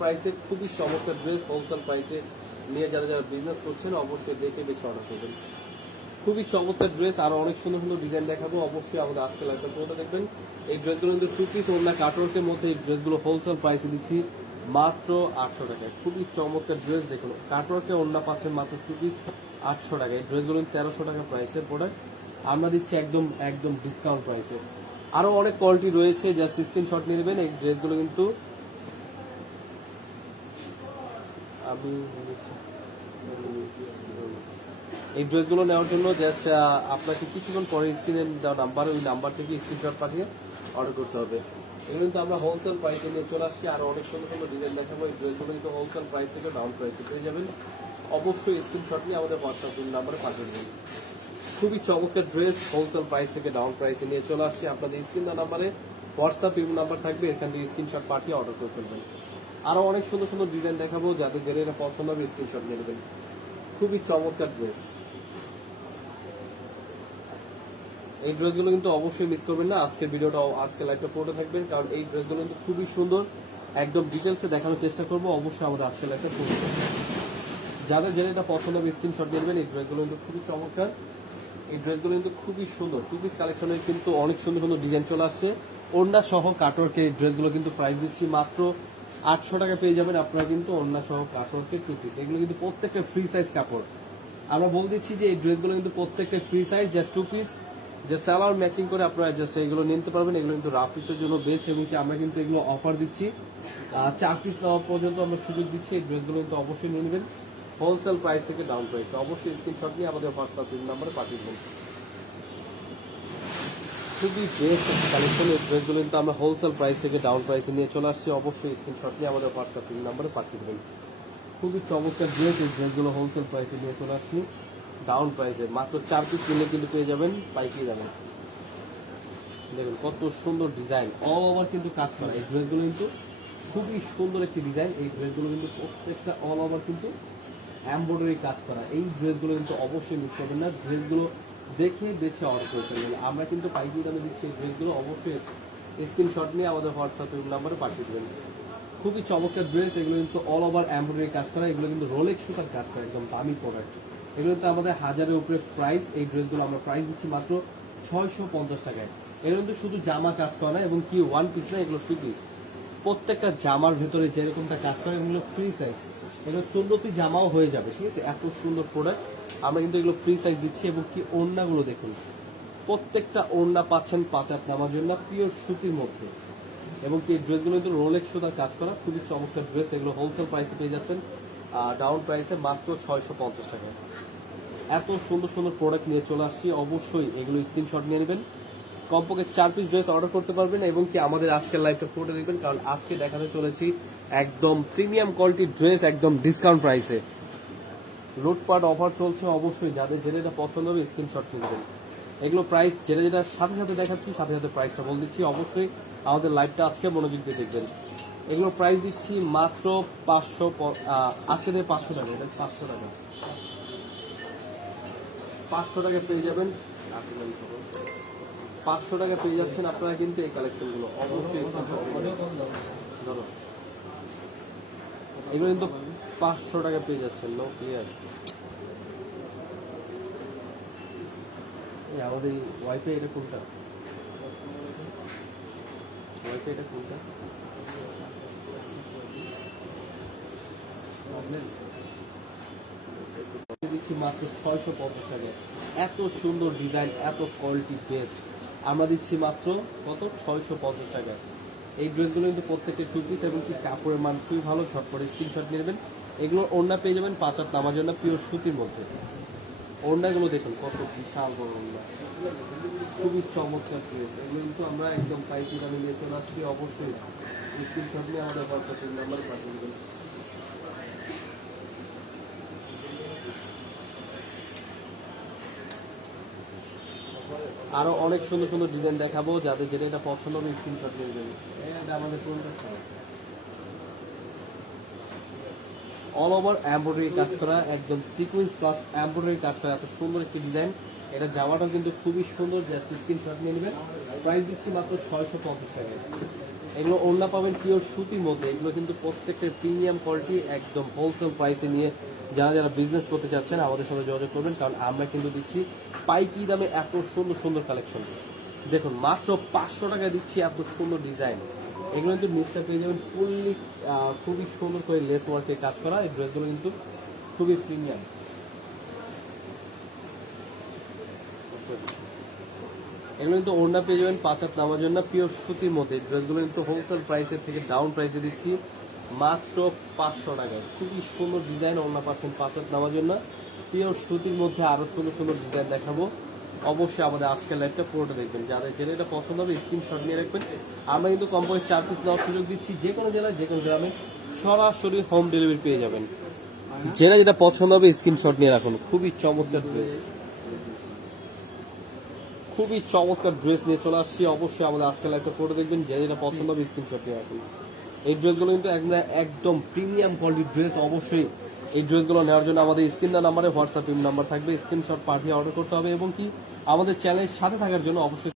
প্রাইসে খুবই চমৎকার ড্রেস হোলসেল প্রাইসে নিয়ে যারা যারা বিজনেস করছেন অবশ্যই দেখে বেছে অর্ডার করবেন। খুবই চমৎকার ড্রেস আর অনেক সুন্দর সুন্দর ডিজাইন দেখাবো। অবশ্যই আমাদের আজকে লাইফটা পুরোটা দেখবেন। এই ড্রেসগুলো কিন্তু টু পিস অন্য কাটওয়ার্কের মধ্যে এই ড্রেসগুলো হোলসেল প্রাইসে দিচ্ছি মাত্র আটশো টাকায়। খুবই চমৎকার ড্রেস দেখুন। কাটওয়ার্কে অন্য পাচ্ছেন মাত্র টু পিস আটশো টাকায়। ড্রেসগুলো তেরোশো টাকা প্রাইসের প্রোডাক্ট আমরা দিচ্ছি একদম একদম ডিসকাউন্ট প্রাইসে আরও অনেক কোয়ালিটি রয়েছে জাস্ট স্ক্রিনশট নিয়ে নেবেন। এই ড্রেসগুলো কিন্তু আমি এই ড্রেসগুলো নেওয়ার জন্য জাস্ট আপনাকে কিছুক্ষণ পরে স্ক্রিনে দেওয়া নাম্বার ওই নাম্বার থেকে স্ক্রিনশট পাঠিয়ে অর্ডার করতে হবে। এগুলো কিন্তু আমরা হোলসেল প্রাইসে নিয়ে চলে আসছি। আর অনেক সুন্দর সুন্দর ডিজাইন দেখাবো। এই ড্রেসগুলো কিন্তু হোলসেল প্রাইস থেকে ডাউন প্রাইসে পেয়ে যাবেন। অবশ্যই স্ক্রিনশট নিয়ে আমাদের হোয়াটসঅ্যাপ নাম্বারে পাঠিয়ে দেবেন খুবই চমৎকার ড্রেস হোলসেল প্রাইস থেকে ডাউন প্রাইসে নিয়ে চলে আসছি। আপনাদের স্ক্রিন নাম্বারে হোয়াটসঅ্যাপ ইউ নাম্বার থাকবে। এখান থেকে স্ক্রিনশট পাঠিয়ে অর্ডার করে ফেলবেন। আরও অনেক সুন্দর সুন্দর ডিজাইন দেখাবো যাদের জেনে এটা পছন্দ হবে স্ক্রিনশট নিয়ে নেবেন। খুবই চমৎকার ড্রেস এই ড্রেসগুলো কিন্তু অবশ্যই মিস করবেন না। আজকের ভিডিওটা আজকে লাইভটা পড়ে থাকবেন, কারণ এই ড্রেসগুলো কিন্তু খুবই সুন্দর। একদম ডিটেলসে দেখানোর চেষ্টা করব। অবশ্যই আমাদের আজকে লাইভটা পড়ে যাদের জেনে এটা পছন্দ হবে স্ক্রিনশট নেবেন। এই ড্রেসগুলো কিন্তু খুবই চমৎকার। এই ড্রেসগুলো কিন্তু খুবই সুন্দর। টু পিস কালেকশনের কিন্তু অনেক সুন্দর সুন্দর ডিজাইন চলে আসছে। ওন্ডা সহ কাটওয়ার্কের এই ড্রেসগুলো কিন্তু প্রাইস দিচ্ছি মাত্র আটশো টাকা পেয়ে যাবেন আপনারা কিন্তু অন্য সহ কাপড়কে টু পিস এগুলো কিন্তু প্রত্যেকটা ফ্রি সাইজ কাপড়। আমরা বল দিচ্ছি যে এই ড্রেসগুলো কিন্তু প্রত্যেকটা free size just two piece যে স্যালার ম্যাচিং করে আপনারা জাস্ট এগুলো নিতে পারবেন। এগুলো কিন্তু রাফ পিসের জন্য বেস্ট এবং কি আমরা কিন্তু এগুলো অফার দিচ্ছি। চার পিস নেওয়া পর্যন্ত আমরা সুযোগ দিচ্ছি, এই ড্রেসগুলো কিন্তু অবশ্যই নিয়ে নেবেন। হোলসেল প্রাইস থেকে ডাউন প্রাইস অবশ্যই স্ক্রিনশট নিয়ে আমাদের হোয়াটসঅ্যাপ নাম্বারে পাঠিয়ে দেবেন। খুবই বেস্ট কালেকশন এই ড্রেসগুলো কিন্তু আমরা হোলসেল প্রাইস থেকে ডাউন প্রাইসে নিয়ে চলে আসছি। অবশ্যই স্ক্রিনশট নিয়ে আমাদের হোয়াটসঅ্যাপ নাম্বারে পাঠিয়ে দেবেন। খুবই চমৎকার ড্রেস এই ড্রেসগুলো হোলসেল প্রাইসে নিয়ে চলে আসছি। ডাউন প্রাইসে মাত্র চার পিস কিনলে কিন্তু পেয়ে যাবেন পাইকিয়ে যাবেন। দেখুন, কত সুন্দর ডিজাইন অল ওভার কিন্তু কাজ করা। এই ড্রেসগুলো কিন্তু খুবই সুন্দর একটি ডিজাইন এই ড্রেসগুলো কিন্তু প্রত্যেকটা অল ওভার কিন্তু এমব্রয়ডারি কাজ করা। এই ড্রেসগুলো কিন্তু অবশ্যই মিস করবেন না। ড্রেসগুলো দেখে বেছে অর্ডার করে ফেলবেন। আমরা কিন্তু পাইকারি দামে দিচ্ছি ড্রেসগুলো। অবশ্যই স্ক্রিনশট নিয়ে আমাদের হোয়াটসঅ্যাপ নাম্বারে পাঠিয়ে দেবেন। খুবই চমৎকার ড্রেস এগুলো কিন্তু অল ওভার এমব্রয়ডারি কাজ করা, এগুলো কিন্তু রোলেক্স সুতার কাজ করা, একদম দামি প্রোডাক্ট এগুলো কিন্তু আমাদের হাজারের উপরে প্রাইস এই ড্রেসগুলো আমরা প্রাইস দিচ্ছি মাত্র ছয়শো পঞ্চাশ টাকায়। এগুলো কিন্তু শুধু জামা কাজ করা এবং কি ওয়ান পিস না, এগুলো টু পিস প্রত্যেকটা জামার ভেতরে যেরকমটা কাজ করে, এগুলো ফ্রি সাইজ এগুলো চোদ্দটি জামাও হয়ে যাবে, ঠিক আছে? এত সুন্দর প্রোডাক্ট আমরা কিন্তু এগুলো ফ্রি সাইজ দিচ্ছি এবং কি ওড়নাগুলো দেখুন। প্রত্যেকটা ওড়না পাচ্ছেন পাঁচ আট নামার জন্য পিওর সুতির মধ্যে। এবং কি ড্রেসগুলো কিন্তু রোলেক্স সুতার কাজ করা, খুবই চমৎকার ড্রেস এগুলো হোলসেল প্রাইসে পেয়ে যাচ্ছেন ডাউন প্রাইসে মাত্র ছয়শো পঞ্চাশ টাকা। এত সুন্দর সুন্দর প্রোডাক্ট নিয়ে চলে আসছি। অবশ্যই এগুলো স্ক্রিনশট নিয়ে নেবেন। কমপক্ষে চার পিস ড্রেস অর্ডার করতে পারবেন এবং কি আমাদের আজকের লাইভটা পুরোটা দেখবেন, কারণ আজকে দেখাতে চলেছি একদম প্রিমিয়াম কোয়ালিটির ড্রেস একদম ডিসকাউন্ট প্রাইসে লুটপাট অফার চলছে অবশ্যই, যাদের যেটা যেটা পছন্দ হবে স্ক্রিনশট কিনবেন এগুলো প্রাইস যেটা যেটা সাথে সাথে দেখাচ্ছি, সাথে সাথে প্রাইসটা বলে দিচ্ছি। অবশ্যই আমাদের লাইভটা আজকে মনোযোগ দিয়ে দেখবেন। এগুলো প্রাইস দিচ্ছি মাত্র পাঁচশো আজকে থেকে পাঁচশো টাকা, এটা পাঁচশো টাকা। পাঁচশো টাকা পেয়ে যাবেন। পাঁচশো টাকা পেয়ে যাচ্ছেন আপনারা কিন্তু এই কালেকশনগুলো অবশ্যই ধরো। এগুলো কিন্তু পাঁচশো টাকা পেয়ে যাচ্ছেন নো ক্লিয়ার আমাদের ওয়াইফাই এটা কোনটা? ওয়াইফাই এটা কোনটা? দিচ্ছি মাত্র ছয়শো পঞ্চাশ টাকা। এত সুন্দর ডিজাইন এত কোয়ালিটি বেস্ট আমরা দিচ্ছি মাত্র কত? ছয়শো পঞ্চাশ টাকা। এই ড্রেসগুলো কিন্তু প্রত্যেকটা টু পিস এবং কাপড়ের মান খুবই ভালো, ঝটপটে স্ক্রিনশট নেবেন। এগুলো ওড়না পেয়ে যাবেন পাঁচ হাত নামার জন্য পিওর সুতির মধ্যে। ওড়নাগুলো দেখুন কত বিশাল বড় ওড়না। খুবই চমৎকার ড্রেস এগুলো কিন্তু আমরা একদম পাইকি দামে নিয়ে চলে আসছি। অবশ্যই স্ক্রিনশট নিয়ে আমাদের হোয়াটসঅ্যাপ নাম্বার পাঠিয়ে দেবেন। আরও অনেক সুন্দর সুন্দর ডিজাইন দেখাবো, যাদের যেটা এটা পছন্দ হবে স্ক্রিনশট নিয়ে যাবে অল ওভার এমব্রয়ডারি কাজ করা, একদম সিকুয়েন্স প্লাস এমব্রয়ডারি কাজ করা, এত সুন্দর একটি ডিজাইন এটা জামাটাও কিন্তু খুবই সুন্দর জাস্ট স্ক্রিনশট নিয়ে নেবেন। প্রাইস দিচ্ছি মাত্র ছয়শো পঞ্চাশ টাকা এগুলো ওড়না পাবেন পিওর সুতির মধ্যে। এগুলো কিন্তু প্রত্যেকটা প্রিমিয়াম কোয়ালিটি একদম হোলসেল প্রাইসে নিয়ে যারা যারা বিজনেস করতে চাচ্ছেন, আমাদের সঙ্গে যোগাযোগ করবেন, কারণ আমরা কিন্তু দিচ্ছি পাইকি দামে এত সুন্দর সুন্দর কালেকশন দেখুন, মাত্র পাঁচশো টাকা দিচ্ছি এত সুন্দর ডিজাইন এগুলো কিন্তু নিচটা পেয়ে যাবেন ফুললি খুবই সুন্দর করে লেস ওয়ার্কে কাজ করা। এই ড্রেসগুলো কিন্তু খুবই প্রিমিয়াম এগুলো কিন্তু ওড়না পেয়ে যাবেন পাঁচ হাত নামার জন্য। পিওর সুতির মধ্যে ড্রেসগুলো কিন্তু হোলসেল প্রাইসের থেকে ডাউন প্রাইসে দিচ্ছি। মাত্র পাঁচশো টাকায়। খুবই সুন্দর ডিজাইন ওড়না পাচ্ছেন পাঁচ হাত নামার জন্য। পিওর সুতির মধ্যে আরও সুন্দর সুন্দর ডিজাইন দেখাবো। অবশ্যই আমাদের আজকের লাইভটা পুরোটা দেখবেন। যাদের যেটা এটা পছন্দ হবে স্ক্রিনশট নিয়ে রাখবেন। আমরা কিন্তু কম্পনি চার পিস নেওয়ার সুযোগ দিচ্ছি। যে কোনো জেলায় যে কোনো গ্রামে সরাসরি হোম ডেলিভারি পেয়ে যাবেন। যেটা যেটা পছন্দ হবে স্ক্রিনশট নিয়ে রাখুন। খুবই চমৎকার ড্রেস খুবই চমৎকার ড্রেস নিয়ে চলে আসছি। অবশ্যই আমাদের আজকাল একটা ফটো দেখবেন। যে যেটা পছন্দ হবে স্ক্রিনশট নিয়ে এই ড্রেসগুলো কিন্তু একদম প্রিমিয়াম কোয়ালিটির ড্রেস অবশ্যই এই ড্রেসগুলো নেওয়ার জন্য আমাদের স্ক্রিন নাম্বারে হোয়াটসঅ্যাপ নাম্বার থাকবে। স্ক্রিনশট পাঠিয়ে অর্ডার করতে হবে এবং কি আমাদের চ্যানেলের সাথে থাকার জন্য অবশ্যই